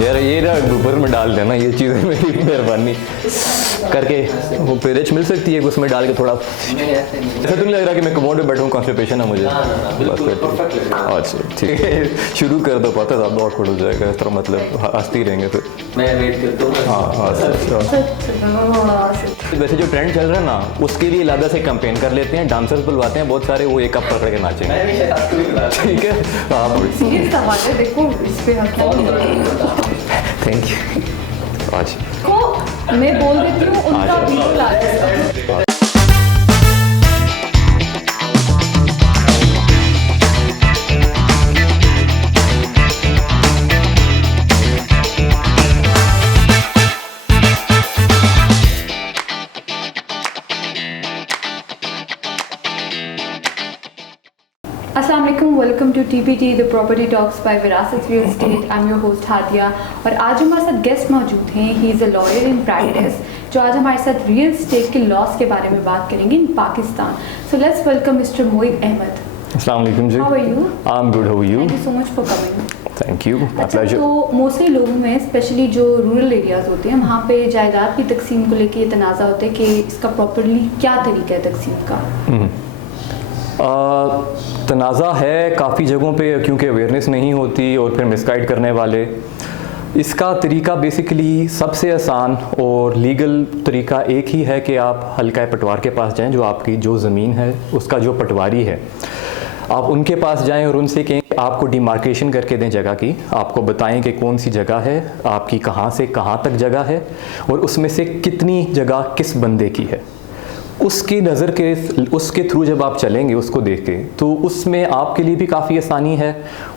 यार ये ना ग्रुपर में डाल देना ये चीज़ें, मेरी मेहरबानी करके। वो पेरेच मिल सकती है उसमें डाल के थोड़ा। ऐसा तो नहीं लग रहा कि मैं कमोड में बैठूँ, कॉन्स्टिपेशन है मुझे? अच्छा ठीक है, शुरू कर दो, पता है बहुत ऑकवर्ड हो जाएगा इस तरह, मतलब हंसती रहेंगे फिर। मैं वेट करता हूँ। हाँ वैसे जो ट्रेंड चल रहा है ना, उसके लिए अलग से कैंपेन कर लेते हैं, डांसर्स बुलवाते हैं बहुत सारे, वो एक कप पकड़ के नाचेंगे। ठीक है, हाँ देखो इस पे थैंक यू। आज को मैं बोल देती हूँ उनका बिल्कुल आगे। अस्सलाम वालेकुम, welcome to TPT the property talks by Virasat real estate. I am your host Hadiya और आज हमारे साथ गेस्ट मौजूद हैं। He is a lawyer in practice जो आज हमारे साथ रियल एस्टेट के लॉस के बारे में बात करेंगे in Pakistan. So let's welcome mister Moid Ahmed. अस्सलाम वालेकुम जी। How are you? I am good, how are you? Thank you so much for coming. Thank you, my अच्छा, प्लेजर। तो मोस्टली लोगों में स्पेशली जो रूरल एरियाज होते हैं वहाँ पे जायदाद की तकसीम को लेके ये तनाज़ा होता है कि इसका प्रॉपर्ली क्या तरीका है तकसीम का। तनाज़ा है काफ़ी जगहों पे, क्योंकि अवेयरनेस नहीं होती और फिर मिसगाइड करने वाले। इसका तरीका बेसिकली सबसे आसान और लीगल तरीका एक ही है कि आप हल्का पटवार के पास जाएं, जो आपकी जो ज़मीन है उसका जो पटवारी है, आप उनके पास जाएं और उनसे कहें आपको डिमार्केशन करके दें जगह की, आपको बताएं कि कौन सी जगह है आपकी, कहाँ से कहाँ तक जगह है और उसमें से कितनी जगह किस बंदे की है। उसकी नज़र के उसके थ्रू जब आप चलेंगे उसको देख के, तो उसमें आपके लिए भी काफ़ी आसानी है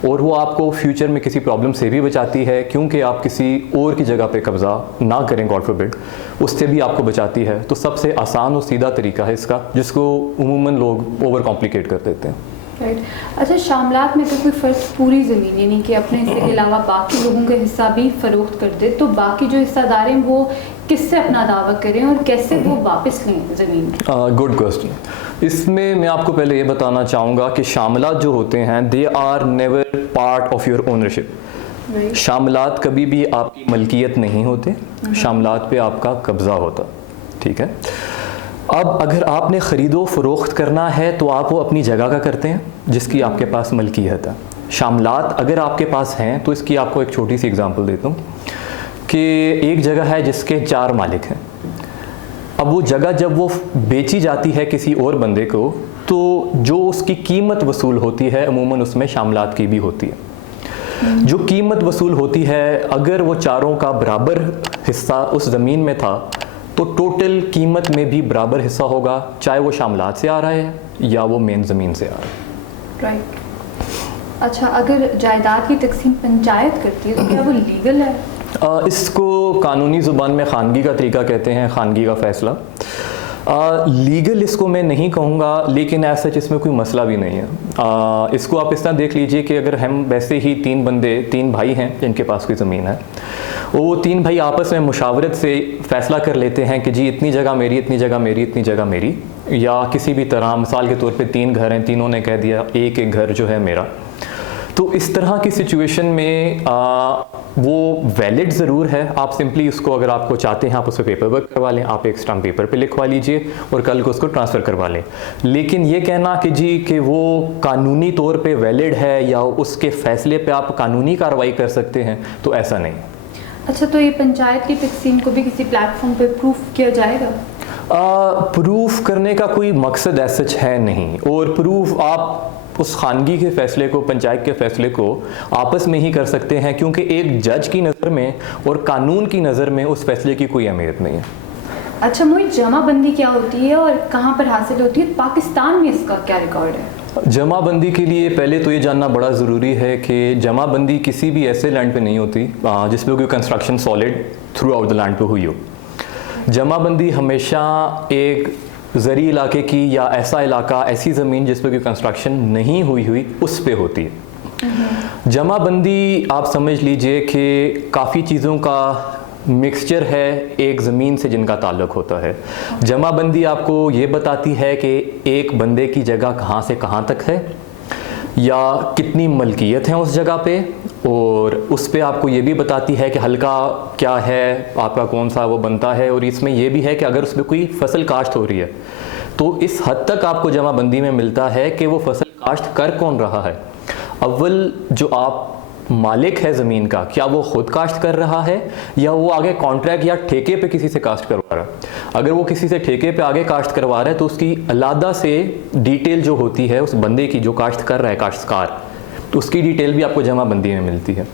और वो आपको फ्यूचर में किसी प्रॉब्लम से भी बचाती है, क्योंकि आप किसी और की जगह पे कब्ज़ा ना करें गॉड फॉरबिड, उससे भी आपको बचाती है। तो सबसे आसान और सीधा तरीका है इसका, जिसको उमूमन लोग ओवर कॉम्प्लिकेट कर देते हैं। राइट। अच्छा, शामलात में तो कोई फ़र्क पूरी ज़मीन यानी कि अपने हिस्से के अलावा बाकी लोगों का हिस्सा भी फ़रोख्त कर दे, तो बाकी जो हिस्सादार हैं वो किससे अपना दावा करें और कैसे वो वापस लें ज़मीन? Good question. इसमें मैं आपको पहले ये बताना चाहूँगा कि शामलात जो होते हैं they are never part of your ownership. शामलात कभी भी आपकी मलकियत नहीं होते, शामलात पे आपका कब्ज़ा होता। ठीक है, अब अगर आपने ख़रीदो फ़रोख्त करना है तो आप वो अपनी जगह का करते हैं जिसकी आपके पास मलकियत है। शामलात अगर आपके पास हैं तो इसकी आपको एक छोटी सी एग्ज़ाम्पल देता हूँ कि एक जगह है जिसके 4 मालिक हैं। अब वो जगह जब वो बेची जाती है किसी और बंदे को, तो जो उसकी कीमत वसूल होती है अमूमन उसमें शामलात की भी होती है। जो कीमत वसूल होती है, अगर वो चारों का बराबर हिस्सा उस ज़मीन में था तो टोटल कीमत में भी बराबर हिस्सा होगा, चाहे वो शामलात से आ रहा है या वो मेन ज़मीन से आ रहा है। राइट। अच्छा, अगर जायदाद की तकसीम पंचायत करती है तो क्या वो लीगल है? इसको कानूनी ज़ुबान में खानगी का तरीका कहते हैं, खानगी का फ़ैसला। लीगल इसको मैं नहीं कहूँगा, लेकिन ऐसा इसमें कोई मसला भी नहीं है। इसको आप इस तरह देख लीजिए कि अगर हम वैसे ही 3 भाई हैं जिनके पास कोई ज़मीन है, वो 3 भाई आपस में मुशावरत से फ़ैसला कर लेते हैं कि जी इतनी जगह मेरी, इतनी जगह मेरी, इतनी जगह मेरी, या किसी भी तरह मिसाल के तौर पे 3 घर हैं, तीनों ने कह दिया एक एक घर जो है मेरा। तो इस तरह की सिचुएशन में वो वैलिड ज़रूर है। आप सिंपली उसको, अगर आपको चाहते हैं आप उससे पेपर वर्क करवा लें, आप एक स्टैम्प पेपर पे लिखवा लीजिए और कल को उसको ट्रांसफ़र करवा लें। लेकिन ये कहना कि जी कि वो कानूनी तौर पे वैलिड है या उसके फ़ैसले पे आप कानूनी कार्रवाई कर सकते हैं, तो ऐसा नहीं। अच्छा, तो ये पंचायत की तकसीम को भी किसी प्लेटफॉर्म पे प्रूफ किया जाएगा? प्रूफ करने का कोई मकसद ऐसा है नहीं, और प्रूफ आप उस खानगी के फ़ैसले को, पंचायत के फ़ैसले को आपस में ही कर सकते हैं, क्योंकि एक जज की नज़र में और कानून की नज़र में उस फैसले की कोई अहमियत नहीं है। अच्छा मोहित, जमाबंदी क्या होती है और कहाँ पर हासिल होती है? पाकिस्तान में इसका क्या रिकॉर्ड है? जमाबंदी के लिए पहले तो ये जानना बड़ा ज़रूरी है कि जमाबंदी किसी भी ऐसे लैंड पे नहीं होती जिसमें कोई construction solid through out the land पे हुई हो। जमाबंदी हमेशा एक ज़री इलाके की या ऐसा इलाका, ऐसी ज़मीन जिस पर कोई कंस्ट्रक्शन नहीं हुई उस पे होती है। जमाबंदी आप समझ लीजिए कि काफ़ी चीज़ों का मिक्सचर है एक ज़मीन से जिनका ताल्लुक़ होता है। जमाबंदी आपको ये बताती है कि एक बंदे की जगह कहाँ से कहाँ तक है। या कितनी मलकियत है उस जगह पे, और उस पे आपको ये भी बताती है कि हल्का क्या है आपका, कौन सा वो बनता है, और इसमें ये भी है कि अगर उसमें कोई फसल काश्त हो रही है तो इस हद तक आपको जमाबंदी में मिलता है कि वो फसल काश्त कर कौन रहा है। अव्वल जो आप मालिक है ज़मीन का, क्या वो खुद काश्त कर रहा है या वो आगे कॉन्ट्रैक्ट या ठेके पे किसी से काश्त करवा रहा है। अगर वो किसी से ठेके पे आगे काश्त करवा रहा है तो उसकी अलहदा से डिटेल जो होती है उस बंदे की जो काश्त कर रहा है, काश्तकार, तो उसकी डिटेल भी आपको जमाबंदी में मिलती है।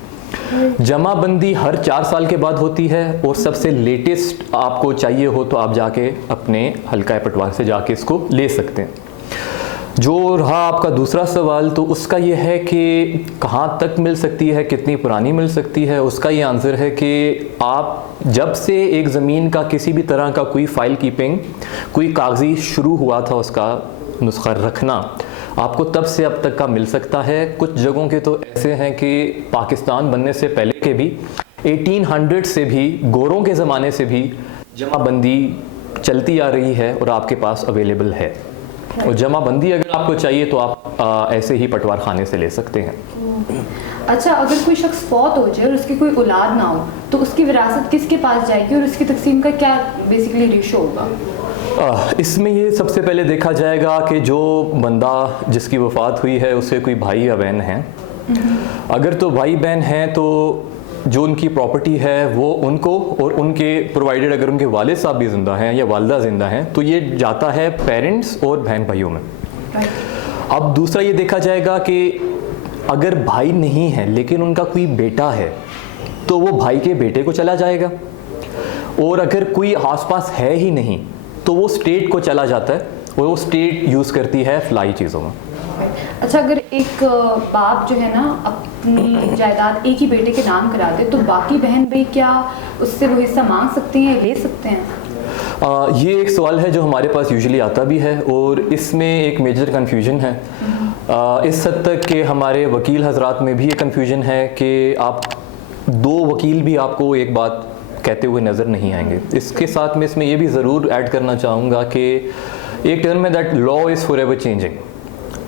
जमाबंदी हर 4 साल के बाद होती है, और सबसे लेटेस्ट आपको चाहिए हो तो आप जाके अपने हल्का पटवार से जाके इसको ले सकते हैं। जो रहा आपका दूसरा सवाल, तो उसका ये है कि कहाँ तक मिल सकती है, कितनी पुरानी मिल सकती है। उसका ये आंसर है कि आप जब से एक ज़मीन का किसी भी तरह का कोई फ़ाइल कीपिंग, कोई कागज़ी शुरू हुआ था उसका नुस्खा रखना, आपको तब से अब तक का मिल सकता है। कुछ जगहों के तो ऐसे हैं कि पाकिस्तान बनने से पहले के भी 1800 से भी, गोरों के ज़माने से भी जमाबंदी चलती आ रही है और आपके पास अवेलेबल है। और जमाबंदी अगर आपको चाहिए तो आप ऐसे ही पटवार खाने से ले सकते हैं। अच्छा, अगर कोई शख्स फौत हो जाए और उसकी कोई औलाद ना हो तो उसकी विरासत किसके पास जाएगी और उसकी तकसीम का क्या बेसिकली रेशो होगा? इसमें ये सबसे पहले देखा जाएगा कि जो बंदा जिसकी वफ़ात हुई है उससे कोई भाई या बहन है। अगर तो भाई बहन हैं तो जो उनकी प्रॉपर्टी है वो उनको, और उनके प्रोवाइडेड अगर उनके वालिद साहब भी ज़िंदा हैं या वालिदा ज़िंदा हैं तो ये जाता है पेरेंट्स और बहन भाइयों में। अब दूसरा ये देखा जाएगा कि अगर भाई नहीं है लेकिन उनका कोई बेटा है तो वो भाई के बेटे को चला जाएगा, और अगर कोई आसपास है ही नहीं तो वो स्टेट को चला जाता है, और वो स्टेट यूज़ करती है फ्लाई चीज़ों में। अच्छा, अगर एक बाप जो है ना अपनी जायदाद एक ही बेटे के नाम करा दे तो बाकी बहन भाई क्या उससे वो हिस्सा मांग सकते हैं, ले सकते हैं? ये एक सवाल है जो हमारे पास यूजुअली आता भी है, और इसमें एक मेजर कन्फ्यूजन है। इस हद तक कि हमारे वकील हजरात में भी ये कन्फ्यूजन है कि आप 2 वकील भी आपको एक बात कहते हुए नज़र नहीं आएंगे। इसके साथ में इसमें ये भी ज़रूर ऐड करना चाहूँगा कि एक टर्म है that law is forever changing.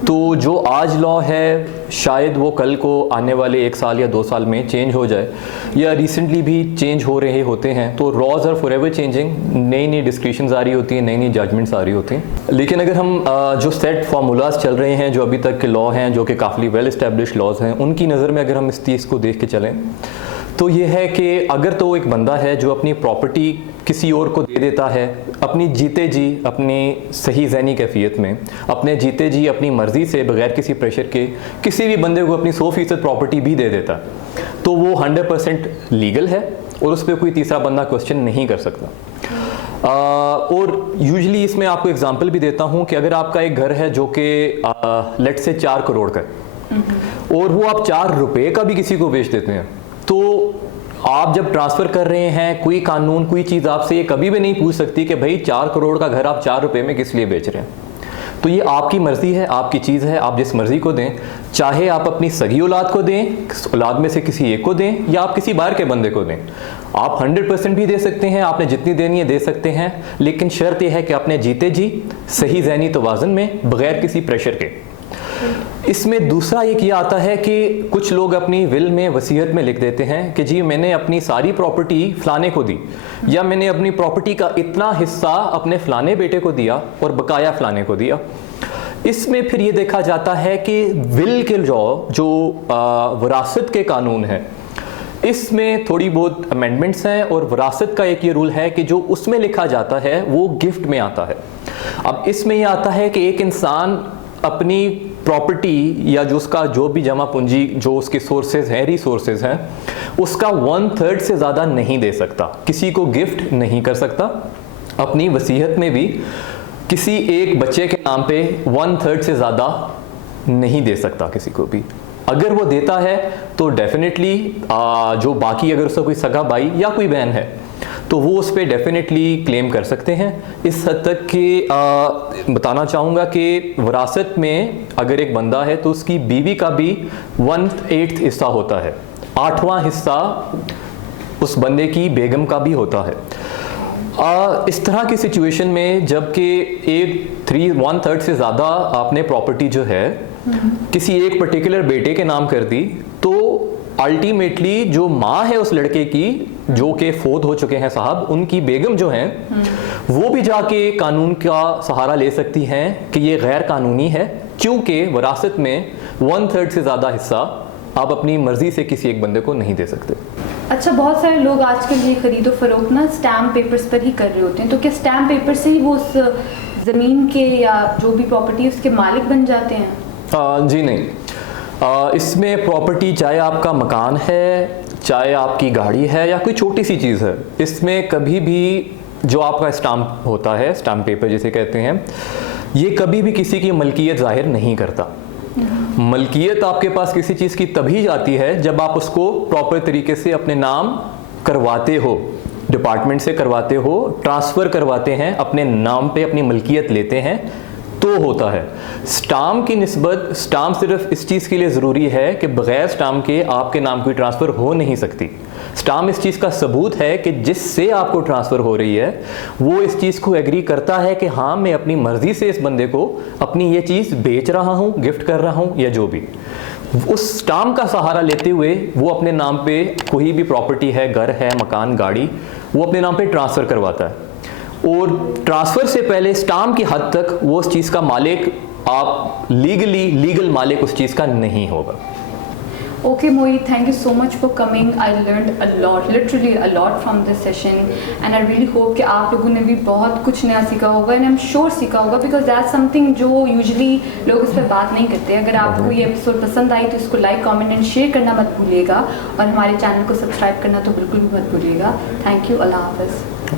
तो जो आज लॉ है शायद वो कल को आने वाले 1 साल या 2 साल में चेंज हो जाए, या रिसेंटली भी चेंज हो रहे होते हैं। तो लॉज आर फॉरएवर चेंजिंग, नई नई डिस्क्रिप्शंस आ रही होती हैं, नई नई जजमेंट्स आ रही होती हैं। लेकिन अगर हम जो सेट फार्मूलाज चल रहे हैं, जो अभी तक के लॉ हैं, जो कि काफ़ी वेल इस्टेब्लिश लॉज हैं, उनकी नज़र में अगर हम इस चीज़ को देख के चलें तो ये है कि अगर तो एक बंदा है जो अपनी प्रॉपर्टी किसी और को दे देता है अपनी जीते जी, अपनी सही ज़हनी कैफियत में, अपने जीते जी अपनी मर्ज़ी से, बग़ैर किसी प्रेशर के किसी भी बंदे को अपनी 100% प्रॉपर्टी भी दे देता, तो वो 100% लीगल है और उस पर कोई तीसरा बंदा क्वेश्चन नहीं कर सकता। और यूजुअली इसमें आपको एग्जांपल भी देता हूँ कि अगर आपका एक घर है जो कि लेट से 4 करोड़ का है और वो आप 4 रुपए का भी किसी को बेच देते हैं, तो आप जब ट्रांसफ़र कर रहे हैं कोई कानून, कोई चीज़ आपसे ये कभी भी नहीं पूछ सकती कि भाई 4 करोड़ का घर आप 4 रुपए में किस लिए बेच रहे हैं। तो ये आपकी मर्ज़ी है, आपकी चीज़ है, आप जिस मर्ज़ी को दें, चाहे आप अपनी सगी औलाद को दें, औलाद में से किसी एक को दें, या आप किसी बाहर के बंदे को दें। आप 100% भी दे सकते हैं, आपने जितनी देनी है दे सकते हैं, लेकिन शर्त यह है कि आपने जीते जी सही ज़हनी तवाज़ुन में, बग़ैर किसी प्रेशर के। इसमें दूसरा एक ये आता है कि कुछ लोग अपनी विल में, वसीयत में लिख देते हैं कि जी मैंने अपनी सारी प्रॉपर्टी फ़लाने को दी, या मैंने अपनी प्रॉपर्टी का इतना हिस्सा अपने फ़लाने बेटे को दिया और बकाया फ़लाने को दिया। इसमें फिर ये देखा जाता है कि विल के जो विरासत के कानून हैं, इसमें थोड़ी बहुत अमेंडमेंट्स हैं, और विरासत का एक ये रूल है कि जो उसमें लिखा जाता है वो गिफ्ट में आता है। अब इसमें ये आता है कि एक इंसान अपनी प्रॉपर्टी या जो उसका जो भी जमा पूंजी, जो उसके सोर्सेज हैं, रिसोर्सेज हैं, उसका 1/3 से ज़्यादा नहीं दे सकता, किसी को गिफ्ट नहीं कर सकता। अपनी वसीयत में भी किसी एक बच्चे के नाम पे 1/3 से ज़्यादा नहीं दे सकता किसी को भी। अगर वो देता है तो डेफिनेटली जो बाकी अगर उसका कोई सगा भाई या कोई बहन है तो वो उस पर डेफिनेटली क्लेम कर सकते हैं। इस हद तक कि बताना चाहूँगा कि विरासत में अगर एक बंदा है तो उसकी बीवी का भी 1/8 हिस्सा होता है, 8वां हिस्सा उस बंदे की बेगम का भी होता है। इस तरह की सिचुएशन में जबकि 1/3 से ज़्यादा आपने प्रॉपर्टी जो है किसी एक पर्टिकुलर बेटे के नाम कर दी, तो अल्टीमेटली जो माँ है उस लड़के की, जो कि फोत हो चुके हैं साहब, उनकी बेगम जो हैं वो भी जाके कानून का सहारा ले सकती हैं कि ये गैर कानूनी है, क्योंकि वरासत में 1/3 से ज़्यादा हिस्सा आप अपनी मर्जी से किसी एक बंदे को नहीं दे सकते। अच्छा, बहुत सारे लोग आजकल ये खरीदो फरोख्त ना स्टैम्प पेपर्स पर ही कर रहे होते हैं, तो क्या स्टैम्प पेपर से ही वो उस ज़मीन के या जो भी प्रॉपर्टी उसके मालिक बन जाते हैं? जी नहीं, इसमें प्रॉपर्टी चाहे आपका मकान है, चाहे आपकी गाड़ी है, या कोई छोटी सी चीज़ है, इसमें कभी भी जो आपका स्टाम्प होता है, स्टाम्प पेपर जिसे कहते हैं, ये कभी भी किसी की मलकियत जाहिर नहीं करता। मलकियत आपके पास किसी चीज़ की तभी जाती है जब आप उसको प्रॉपर तरीके से अपने नाम करवाते हो, डिपार्टमेंट से करवाते हो, ट्रांसफ़र करवाते हैं, अपने नाम पे अपनी मलकियत लेते हैं, तो होता है। स्टाम्प की निस्बत, स्टाम्प सिर्फ इस चीज़ के लिए ज़रूरी है कि बग़ैर स्टाम्प के आपके नाम की ट्रांसफ़र हो नहीं सकती। स्टाम्प इस चीज़ का सबूत है कि जिससे आपको ट्रांसफ़र हो रही है वो इस चीज़ को एग्री करता है कि हाँ, मैं अपनी मर्ज़ी से इस बंदे को अपनी ये चीज़ बेच रहा हूँ, गिफ्ट कर रहा हूँ, या जो भी। उस स्टाम्प का सहारा लेते हुए वो अपने नाम पे कोई भी प्रॉपर्टी है, घर है, मकान, गाड़ी, वो अपने नाम पे ट्रांसफ़र करवाता है, और ट्रांसफ़र से पहले स्टाम्प की हद तक वो उस चीज़ का मालिक, आप लीगल मालिक उस चीज़ का नहीं होगा। Okay, Mohit, thank you so much for coming. I learned a lot, literally a lot from this session, and I really hope कि आप लोगों ने भी बहुत कुछ नया सीखा होगा, and I'm sure सीखा होगा, because that's something जो usually लोग इस पर बात नहीं करते। अगर आपको ये एपिसोड पसंद आई तो इसको लाइक, कमेंट एंड शेयर करना मत भूलिएगा, और हमारे चैनल को सब्सक्राइब करना तो बिल्कुल भी मत भूलिएगा। थैंक यू, अल्लाह हाफ़िज़।